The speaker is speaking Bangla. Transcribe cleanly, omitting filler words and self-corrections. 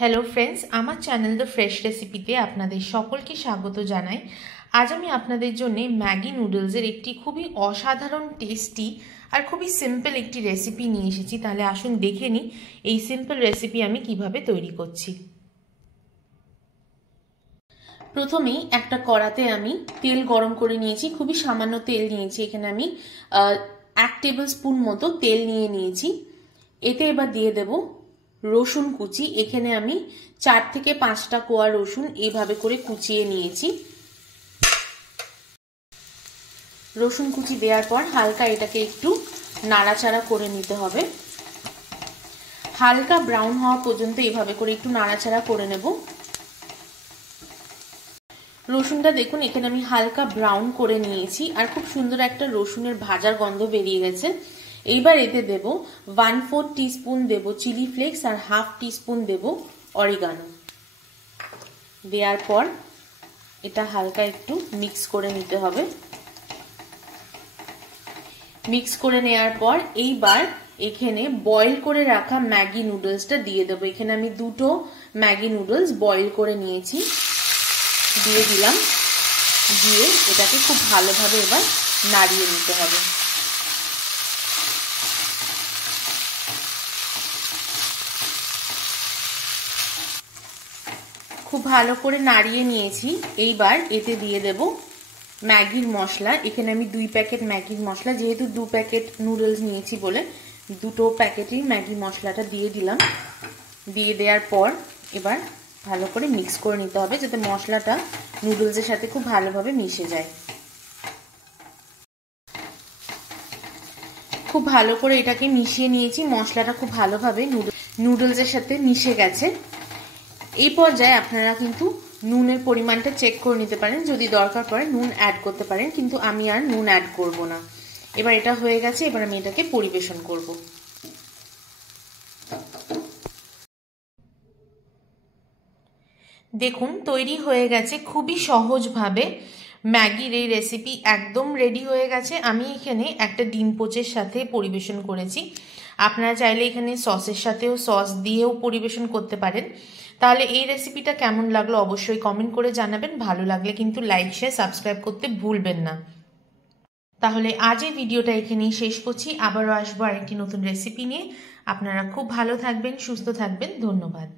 হ্যালো ফ্রেন্ডস, আমার চ্যানেল দ্য ফ্রেশ রেসিপিতে আপনাদের সকলকে স্বাগত জানাই। আজ আমি আপনাদের জন্য ম্যাগি নুডলসের একটি খুবই অসাধারণ টেস্টি আর খুবই সিম্পল একটি রেসিপি নিয়ে এসেছি। তাহলে আসুন দেখে নিই এই সিম্পল রেসিপি আমি কিভাবে তৈরি করছি। প্রথমেই একটা কড়াতে আমি তেল গরম করে নিয়েছি, খুবই সামান্য তেল নিয়েছি। এখানে আমি 1 টেবিল স্পুন মতো তেল নিয়েছি। এতে এবার দিয়ে দেব রসুন কুচি। এখানে আমি 4 থেকে 5টা কোয়া রসুন এইভাবে করে কুচিয়ে নিয়েছি। রসুন কুচি দেওয়ার পর হালকা এটাকে একটু নাড়াচাড়া করে নিতে হবে। হালকা ব্রাউন হওয়া পর্যন্ত এইভাবে করে একটু নাড়াচাড়া করে নেব। রসুনটা দেখুন এখানে আমি হালকা ব্রাউন করে নিয়েছি আর খুব সুন্দর একটা রসুনের ভাজার গন্ধ বেরিয়ে গেছে। এইবার এতে দেব 1/4 টিস্পুন দেব চিলি ফ্লেক্স আর 1/2 টিস্পুন দেব অরিগানো। দেওয়ার পর এটা হালকা একটু মিক্স করে নিতে হবে। মিক্স করে নেওয়ার পর এইবার এখানে বয়েল করে রাখা ম্যাগি নুডলসটা দিয়ে দেবো। এখানে আমি 2টো ম্যাগি নুডলস বয়েল করে নিয়েছি, দিয়ে দিলাম। দিয়ে এটাকে খুব ভালোভাবে এবার নাড়িয়ে নিতে হবে। খুব ভালো করে নাড়িয়ে নিয়েছি। এইবার এতে দিয়ে দেব ম্যাগির মশলা। এখানে আমি 2 প্যাকেট ম্যাগির মশলা, যেহেতু 2 প্যাকেট নুডলস নিয়েছি বলে 2টো প্যাকেটই ম্যাগি মশলাটা দিয়ে দিলাম। দিয়ে দেওয়ার পর এবার ভালো করে মিক্স করে নিতে হবে যাতে মশলাটা নুডলসের সাথে খুব ভালোভাবে মিশে যায়। খুব ভালো করে এটাকে মিশিয়ে নিয়েছি। মশলাটা খুব ভালোভাবে নুডলসের সাথে মিশে গেছে। এই পর্যায়ে আপনারা কিন্তু নুনের পরিমাণটা চেক করে নিতে পারেন, যদি দরকার পড়ে নুন অ্যাড করতে পারেন, কিন্তু আমি আর নুন অ্যাড করব না। এবার এটা হয়ে গেছে, এবার আমি এটাকে পরিবেশন করব। দেখুন তৈরি হয়ে গেছে খুবই সহজভাবে ম্যাগির এই রেসিপি, একদম রেডি হয়ে গেছে। আমি এখানে একটা ডিম পোচের সাথে পরিবেশন করেছি। আপনারা চাইলে এখানে সসের সাথেও সস দিয়েও পরিবেশন করতে পারেন। তাহলে এই রেসিপিটা কেমন লাগলো অবশ্যই কমেন্ট করে জানাবেন। ভালো লাগলে কিন্তু লাইক শেয়ার সাবস্ক্রাইব করতে ভুলবেন না। তাহলে আজ এই ভিডিওটা এখানেই শেষ করছি। আবারও আসবো আরেকটি নতুন রেসিপি নিয়ে। আপনারা খুব ভালো থাকবেন, সুস্থ থাকবেন। ধন্যবাদ।